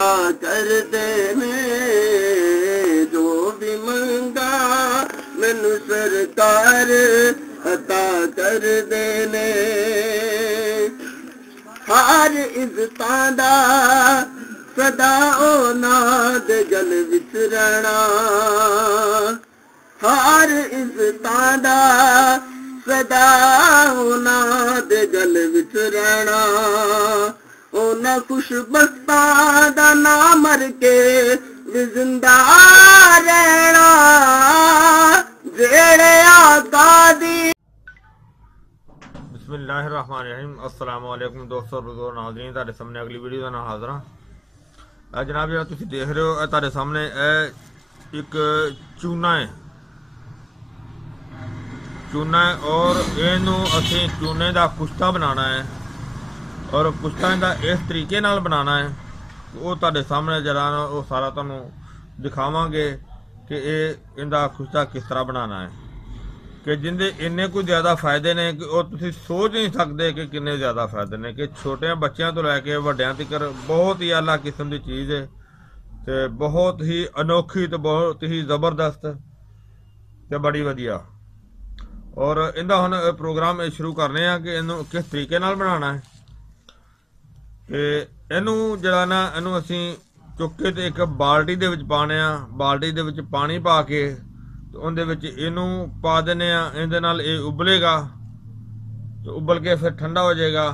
कर देने जो भी मंगा मैनू सरकार अता कर देने। हर इज्जतां दा सदा औलाद गल विच रहना, हर इज्जतां दा सदा औलाद गल विच रहना। उन्हें खुशबख्तां दा ना मर के भी जिंदा रहना जेड़े आका दी। बिस्मिल्लाहिर्रहमानिर्रहीम। अस्सलाम वालेकुम दोस्तों बुजुर्ग नाज़रीन, तुहाडे सामने अगली वीडियो का नाल हाज़र हाँ। जनाब जो तुसीं देख रहे हो तुहाडे सामने एक चूना है, और इनू असीं चूने का कुश्ता बनाना है और कुश्ता इहदा इस तरीके नाल बनाना है वो तुहाडे सामने जरा वो सारा तुहानूं दिखावांगे कि इहदा कुश्ता किस तरह बनाना है कि जिंदे इन्ने कोई ज़्यादा फायदे ने कि वो तुसीं सोच नहीं सकते कि किन्ने ज़्यादा फायदे ने कि छोटे बच्चों तो लैके वड्डियां तक बहुत ही आला किस्म की चीज़ है तो बहुत ही अनोखी तो बहुत ही ज़बरदस्त तो बड़ी वधिया। और इहदा हुण प्रोग्राम शुरू करने आ कि इनू किस तरीके नाल बनाना है कि इनू जरा ना इनू असीं चुक के तो एक बाल्टी दे विच पाने आ, बाल्टी दे विच पानी पा के तो उहदे विच इनू पा देने आ। इहदे नाल ये उबलेगा तो उबल के फिर ठंडा हो जाएगा।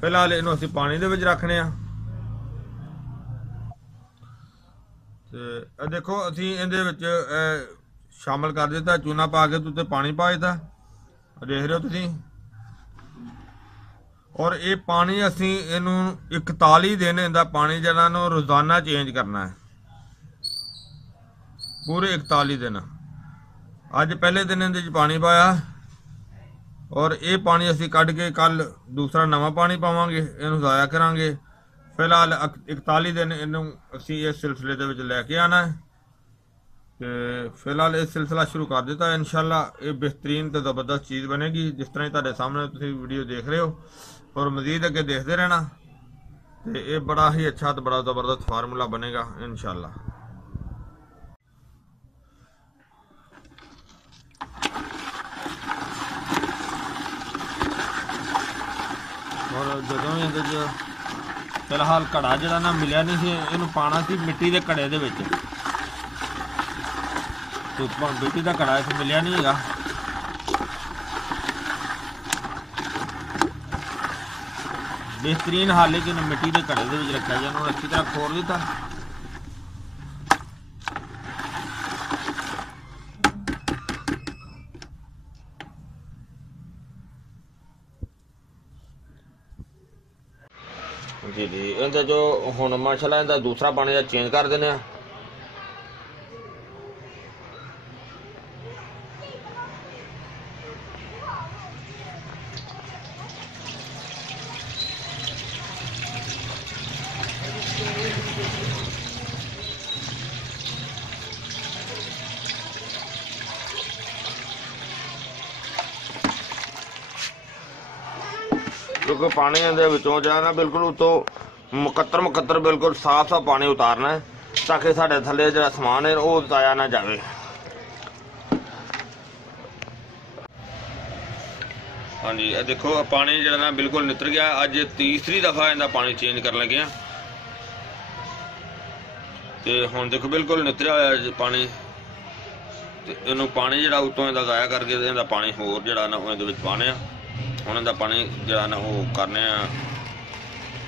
फिलहाल इनू असीं पानी दे विच रखने आ ते देखो असीं इहदे विच शामिल कर दिता चूना पा के तो पानी पा दिता, देख रहे हो तुसीं। और ये पानी असीं इनू 41 दिन इहदा पानी जिहड़ा ना रोज़ाना चेंज करना है, पूरे 41 दिन। अज पहले दिन इहदे च पानी पाया और ये पानी असीं कढ के कल दूसरा नवा पानी पावांगे, इनू ज़ाया करांगे। फिलहाल 41 दिन इनू असीं इस सिलसिले दे विच लैके आना है तो फिलहाल ये सिलसिला शुरू कर दिता है। इंशाअल्लाह ये बेहतरीन तो ज़बरदस्त चीज़ बनेगी जिस तरह तुहाडे सामने तुसीं वीडियो देख रहे हो और मज़ीद अगे देखते रहना तो ये बड़ा ही अच्छा तो बड़ा ज़बरदस्त फार्मूला बनेगा इंशाअल्लाह। और जदों इहदे फिलहाल घड़ा जिहड़ा ना मिलिया नहीं सी, इहनूं पाना सी मिट्टी के घड़े दे विच तो मिट्टी का घड़ा इस मिलिया नहीं है। बेहतरीन हाल है कि मिट्टी के घड़े दे रखा जाए, उन्होंने अच्छी तरह खोल दिता। जी जी इहदा जो हुण माशाअल्लाह इहदा दूसरा पानी का चेंज कर देने। क्योंकि पानी इहदे विचों जो है ना बिल्कुल उतों मुकत्तर बिल्कुल साफ साफ पानी उतारना है ताकि साढ़े थले जो समान है वो उताया ना जाए। हाँ जी देखो पानी जो ना बिल्कुल नितर गया। अज तीसरी दफा इहदा पानी चेंज कर लगे तो हुण देखो बिल्कुल नितरिया होया पानी। इनू पानी जो उतों इहदा ज़ाया करके इहदा पानी होर जो ना इहदे विच पाने आ। हुण इहदा पानी जो ना वो करने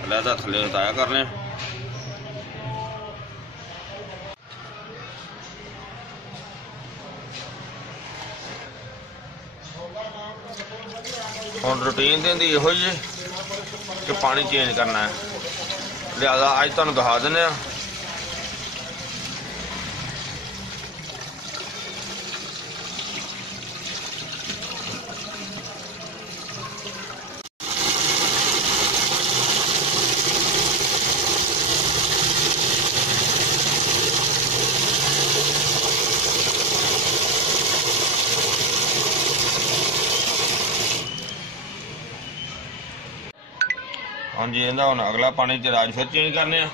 अलहदा थले उताया करने। हुण रूटीन दी इहो ही है कि पानी चेंज करना है, लिहाजा अज तुहानूं दिखा दिंदे आ। हाँ जी इहदा हुण अगला पानी च राज फिर चेंज करने आ।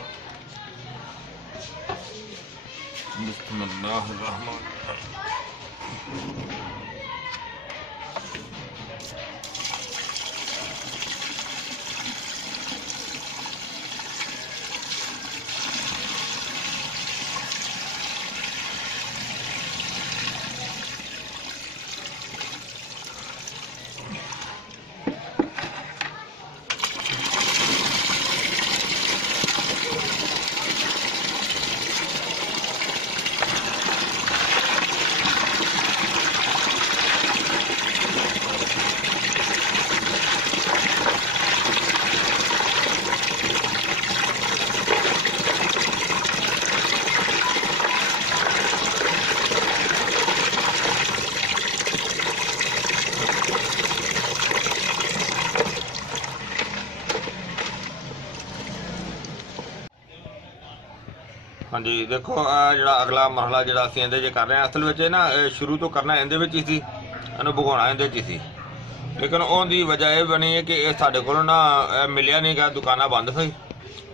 बिस्मिल्लाहिर्रहमानिर्रहीम। हाँ जी देखो ਜਿਹੜਾ अगला मरहला ਜਿਹੜਾ ਅਸੀਂ ਇਹਦੇ 'ਚ ਕਰ ਰਹੇ ਹਾਂ ਅਸਲ ਵਿੱਚ ਨਾ ਸ਼ੁਰੂ ਤੋਂ ਕਰਨਾ ਇਹਦੇ ਵਿੱਚ ਹੀ ਸੀ, ਇਹਨੂੰ ਭਗਾਉਣਾ ਇਹਦੇ 'ਚ ਹੀ ਸੀ, ਲੇਕਿਨ ਉਹਦੀ ਵਜ੍ਹਾ ਇਹ ਬਣੀ ਹੈ ਕਿ ਇਹ ਸਾਡੇ ਕੋਲ ਨਾ ਮਿਲਿਆ ਨਹੀਂ ਗਾ, ਦੁਕਾਨਾਂ ਬੰਦ ਸੀ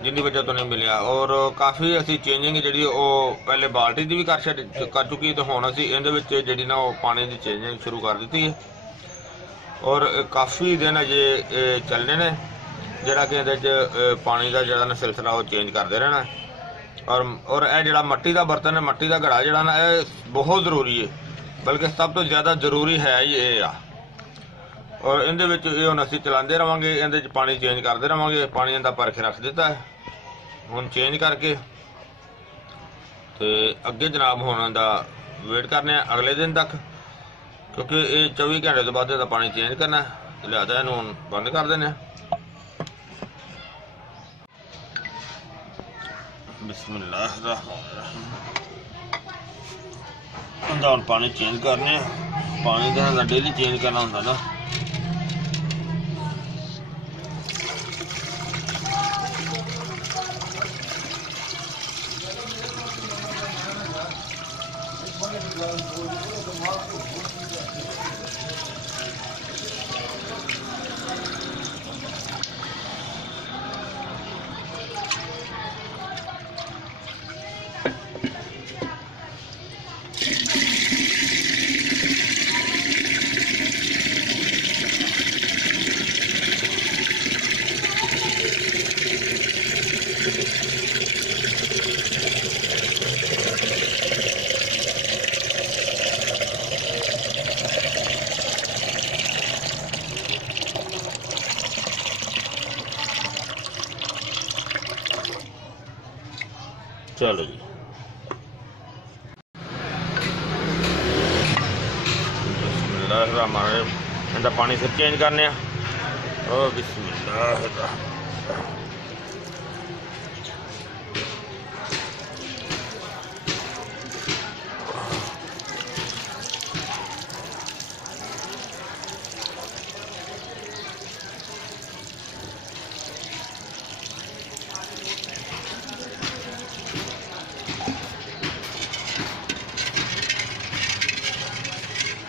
जिंदी वजह तो नहीं मिलिया। और काफ़ी असी चेंजिंग जी पहले बाल्टी की भी कर चुकी तो हुण असी इहदे विच जिहड़ी ना पानी की चेंजिंग शुरू कर दी है। और काफ़ी दिन अजे चलने ने जिहड़ा कि इहदे पानी का जिहड़ा ना सिलसिला वो चेंज करते रहना। और यह जिहड़ा मट्टी का बर्तन है, मट्टी का घड़ा जिहड़ा ना यह बहुत ज़रूरी है, बल्कि सब तो ज़्यादा ज़रूरी है ही ये आ। और इहदे विच हुण असीं चलाते रहांगे, इहदे च पानी चेंज करते रहांगे। पानी इहदा भर के रख दिता है, हुण चेंज करके ते अगे जनाब हुण दा वेट करने अगले दिन तक, क्योंकि ये 24 घंटे तो बाद इहदा पानी चेंज करना है, लिहाजा इहनूं हुण बंद कर देने। बिस्मिल्लाहिर्रहमानिर्रहीम। इहदा हुण पानी चेंज करने, पानी तो डेली चेंज करना हुंदा ना। चलो जी बिस्मिल्लाहिर्रहमानिर्रहीम। इनका पानी फिर चेंज करने। ओ बिस्मिल्लाहिर्रहमानिर्रहीम।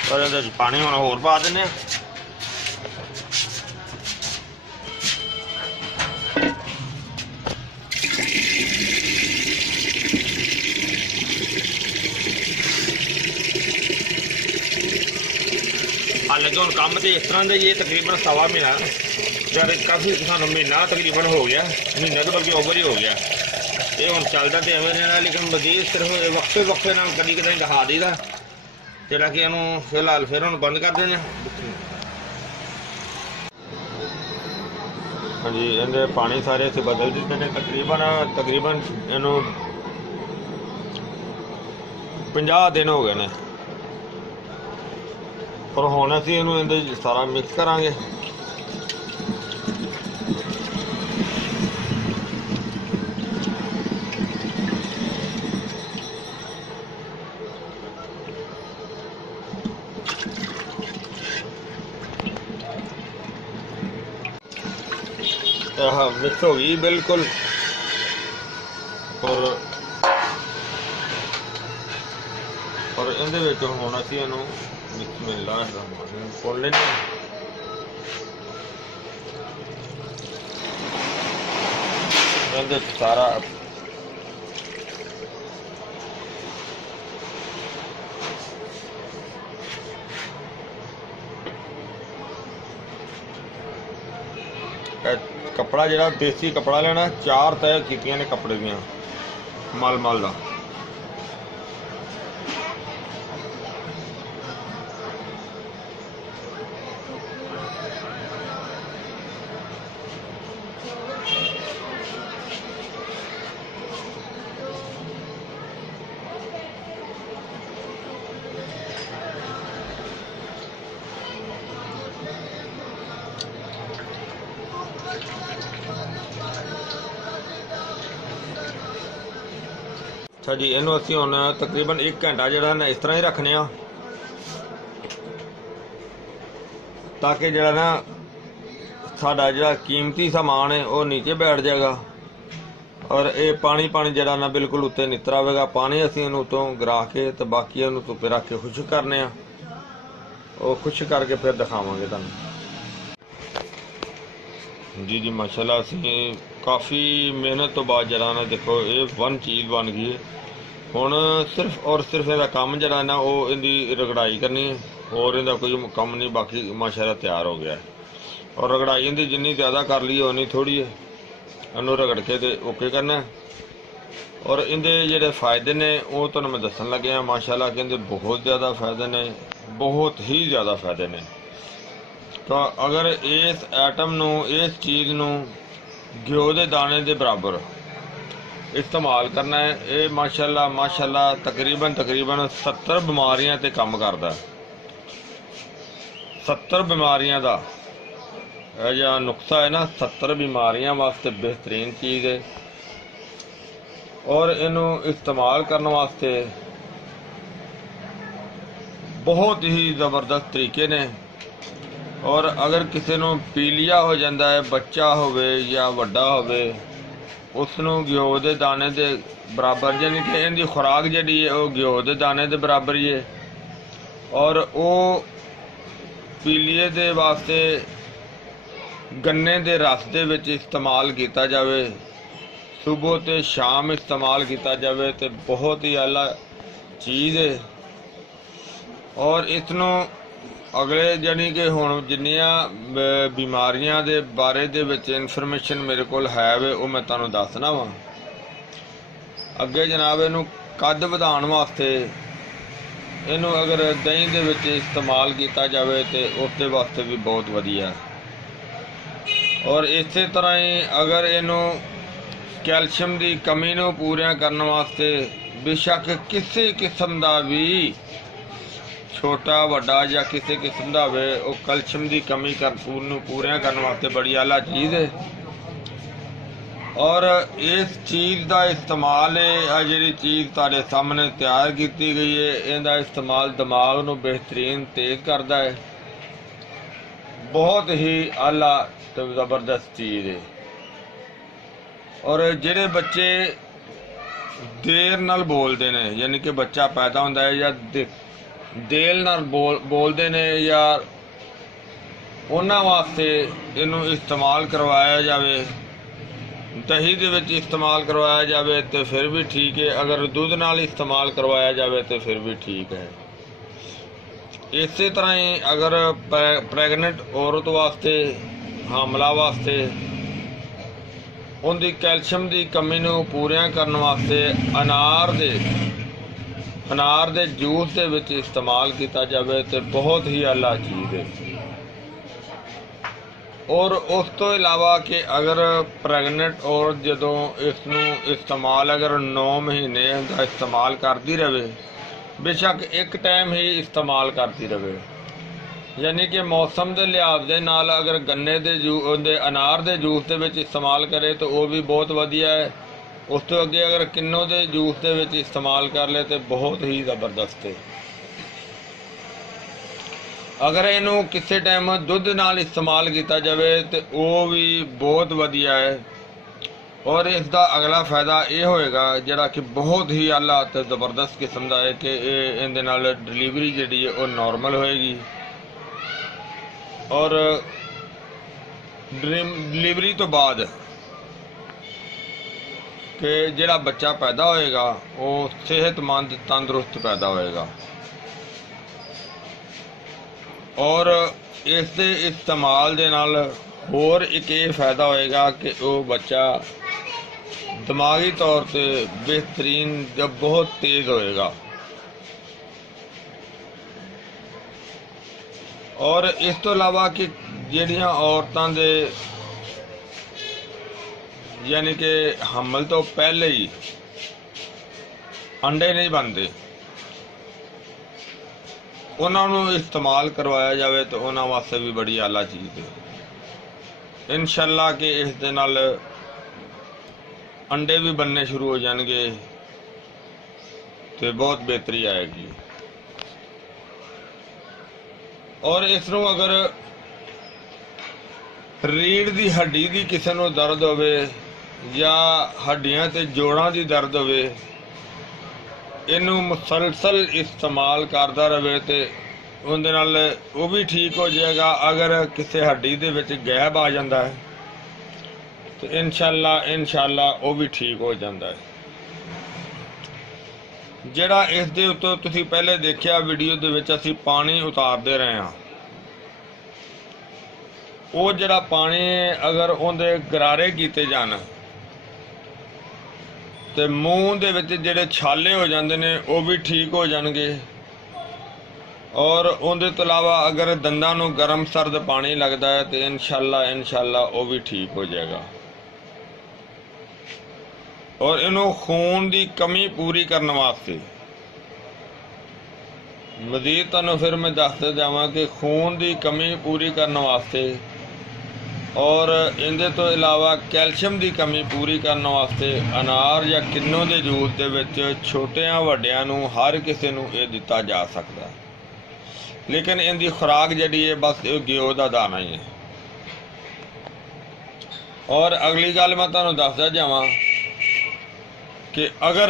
और इहदे पानी हुण होर पा दिंदे आ। हालांकि हुण काम तो इस तरह का ये तकरीबन सवा महीना जब काफ़ी सानू महीना तकरीबन हो गया, महीना तो बल्कि ओवर ही हो गया। ये हुण चलदा तो एवें रहना, लेकिन मजीद सिर्फ वक्फे वक्फे नाल कदी कदाई दिखा दईदा, जिहड़ा कि इहनूं फिलहाल फिर हुण बंद कर देने। हाँ जी इहदे पानी सारे असीं बदल दित्ते ने। तकरीबन इहनूं 50 दिन हो गए ने। और हुण असीं इहनूं इहदे सारा मिक्स करांगे। मिक्स हो गई बिल्कुल। और इहदे विच हुण असीं इहनूं बिस्मिल्लाहिर्रहमानिर्रहीम खोल लेने। ਇਹਦੇ 'ਚ ਸਾਰਾ कपड़ा जिहड़ा देसी कपड़ा लेना, 4 तय कीतियां ने कपड़े दियां मल दा। अच्छा जी, इनू असी हुण तकरीबन 1 घंटा जिहड़ा ना इस तरह ही रखने आ, ताकि जिहड़ा ना साडा जिहड़ा कीमती समान है वो नीचे बैठ जाएगा और ये पानी जिहड़ा ना बिल्कुल उत्ते नितर आवेगा। पानी असी इहनू उतों गिरा के ते बाकी इहनू धुप्पे रख के खुश्क करने आ, वो खुश्क करके फिर दिखावांगे तुहानू। जी माशाल्लाह असी काफ़ी मेहनत तो बाद जिहड़ा ना देखो ये वन चीज़ बन गई है। हुण सिर्फ और सिर्फ इहदा काम जिहड़ा ना वो इहदी रगड़ाई करनी है, और इहदा कोई काम नहीं, बाकी माशाल्लाह तैयार हो गया है। और रगड़ाई इहदी जिन्नी ज़्यादा कर ली उन्नी थोड़ी है, इहनू रगड़ के ते ओके करना है। और इहदे जिहड़े फ़ायदे ने वो तुहानू मैं दस्सण लग्या माशाल्लाह कि इहदे बहुत ज़्यादा फ़ायदे ने, बहुत ही ज़्यादा फ़ायदे ने। तो अगर इस आइटम नू, इस चीज़ नू घ्यो दे दाने दे बराबर इस्तेमाल करना है, ये माशाल्लाह तकरीबन 70 बीमारियां ते कम करदा है। 70 बीमारियां दा या नुस्खा है ना, 70 बीमारियां वास्ते बेहतरीन चीज़ है। और इनू इस्तेमाल करने वास्ते बहुत ही ज़बरदस्त तरीके ने। और अगर किसी नू पीलिया हो जाता है, बच्चा होवे या वड्डा होवे, उसनू घ्यो दे दाने दे बराबर, यानी कि इनकी खुराक जिहड़ी है वो घ्यो दे दाने दे बराबर ही है। और वो पीलिए दे वास्ते गन्ने दे रस दे विच इस्तेमाल किया जावे, सुबह ते शाम इस्तेमाल किया जावे तो बहुत ही आला चीज़ है। और इसनू अगले यानी कि हुण जिन्नियां बीमारियां दे बारे दे विच इनफॉर्मेशन मेरे कोल है वे वो मैं तुहानू दसना वा। अगे जनाब इनू कद वधाउण वास्ते इनू अगर दही दे विच इस्तेमाल किया जावे तो उसदे वास्ते भी बहुत वधिया। और इस तरह ही अगर इनू कैल्शियम की कमी नू पूरा करने वास्ते बेशक किसी किस्म का भी छोटा वड्डा या किसी किस्म का होवे, वो कैल्शियम की कमी पूरा करने वास्ते बड़ी आला चीज़ है। और इस चीज़ का इस्तेमाल है, जी चीज़ तुहाडे सामने तैयार की गई है, इहदा इस्तेमाल दिमाग नू बेहतरीन तेज करता है। बहुत ही आला तो ज़बरदस्त चीज़ है। और जिहड़े बच्चे देर नाल बोलते हैं, यानी कि बच्चा पैदा होता है या देर नाल बोलते ने, या उन्हां वास्ते इनू इस्तेमाल करवाया जाए, दही दे विच इस्तेमाल करवाया जाए तो फिर भी ठीक है, अगर दूध नाल इस्तेमाल करवाया जाए तो फिर भी ठीक है। इस तरह ही अगर प्रैगनेंट औरत वास्ते, हामला वास्ते उनकी कैल्शियम की कमी नू पूरा करने वास्ते अनार दे जूस दे विच इस्तेमाल किया जाए तो बहुत ही आला चीज़ है। और उस तो इलावा कि अगर प्रैगनेंट औरत जदों इसनू इस्तेमाल अगर 9 महीने का इस्तेमाल करती रहे, बेशक एक टाइम ही इस्तेमाल करती रहे, यानी कि मौसम के लिहाज के नाल अगर गन्ने दे अनार दे जूस दे विच इस्तेमाल करे तो वो भी बहुत वधिया है। उस तो अगे अगर किन्नों दे जूस दे विच इस्तेमाल कर ले तो बहुत ही ज़बरदस्त है। अगर इनू किसी टाइम दुध नाल इस्तेमाल किया जाए तो वो भी बहुत वधिया है। और इसका अगला फायदा यह होएगा जिहड़ा कि बहुत ही आला तो ज़बरदस्त किस्म का है कि इहदे नाल डिलीवरी जिहड़ी है वो नॉर्मल होएगी। और डिलीवरी तो बाद कि जिहड़ा बच्चा पैदा होएगा वो सेहतमंद तंदुरुस्त पैदा होएगा। और इस दे इस्तेमाल दे नाल होर एक ये फायदा होएगा कि वो बच्चा दिमागी तौर पे बेहतरीन जब बहुत तेज होएगा। और इस तो इलावा कि जिहड़ियां औरतां दे यानी कि हमल तो पहले ही अंडे नहीं बनते, उन्होंने इस्तेमाल करवाया जाए तो उन्होंने वास्ते भी बड़ी आला चीज़ है। इंशाअल्लाह कि इस दे नाल अंडे भी बनने शुरू हो जाएंगे तो बहुत बेहतरी आएगी। और इसनों अगर रीढ़ की हड्डी की किसी को दर्द होवे या हड्डियां ते जोड़ां की दर्द होवे, इनू मुसलसल इस्तेमाल करता रहे तो उनदे नाल वो भी ठीक हो जाएगा। अगर किसी हड्डी दे विच गैप आ जाता है तो इंशाअल्लाह वो भी ठीक हो जाता है। जिहड़ा इस दे उत्तों तुसीं पहले देखिया वीडियो दे विच असीं पानी उतारते रहे हाँ, वो जिहड़ा पानी अगर उहदे गरारे कीते जान तो मूँह दे विच जिहड़े छाले हो जाते हैं वो भी ठीक हो जाएंगे। और उहदे तो इलावा अगर दंदां नूं गर्म सर्द पानी लगता है तो इंशाअल्लाह वो भी ठीक हो जाएगा। और इन्हों खून की कमी पूरी करने वास्ते मजीद तुहानूं फिर मैं दसदा जावां कि खून की कमी पूरी करने वास्ते और इहदे तो इलावा कैल्शियम की कमी पूरी करने वास्ते अनार या किन्नों के जूस दे विच छोटियां वड्डियां नूं हर किसी नूं ये दिता जा सकता है। लेकिन इनकी खुराक जिहड़ी है बस घ्यो का दाना ही है। और अगली गल मैं तुहानूं दसदा जावां कि अगर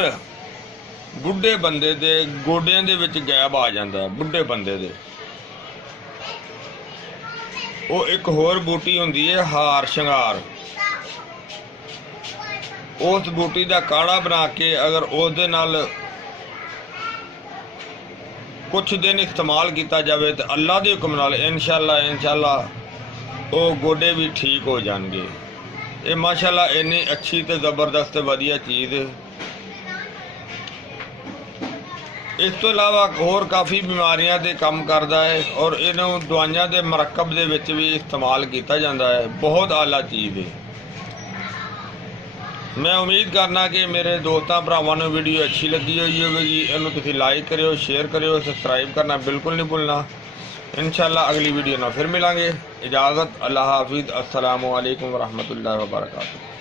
बुढ़े बंदे दे गोडियां दे विच गैप आ जाता है, बुढ़े बंदे दे, वो एक होर बूटी हुंदी है हार शंगार, उस बूटी का काढ़ा बना के अगर उसदे नाल कुछ दिन इस्तेमाल किया जाए तो अल्लाह के हुक्म नाल इंशाअल्लाह वो गोडे भी ठीक हो जाएंगे। ये माशाअल्लाह इन्नी अच्छी तो जबरदस्त वधिया चीज़ है। इस तो इलावा होर काफ़ी बीमारियां ते काम करता है और इन्हों दवाइयां के मरकब दे विच भी इस्तेमाल किया जाता है। बहुत आला चीज़ है। मैं उम्मीद करना कि मेरे दोस्तों भरावां नूं वीडियो अच्छी लगी हुई होगी। इन्हूं तुसीं लाइक करियो, शेयर करियो, सबसक्राइब करना बिल्कुल नहीं भूलना। इंशाअल्लाह अगली वीडियो ना फिर मिलांगे। इजाज़त, अल्लाह हाफिज़, अस्सलामु अलैकुम वरहमतुल्लाहि वबरकातुहू।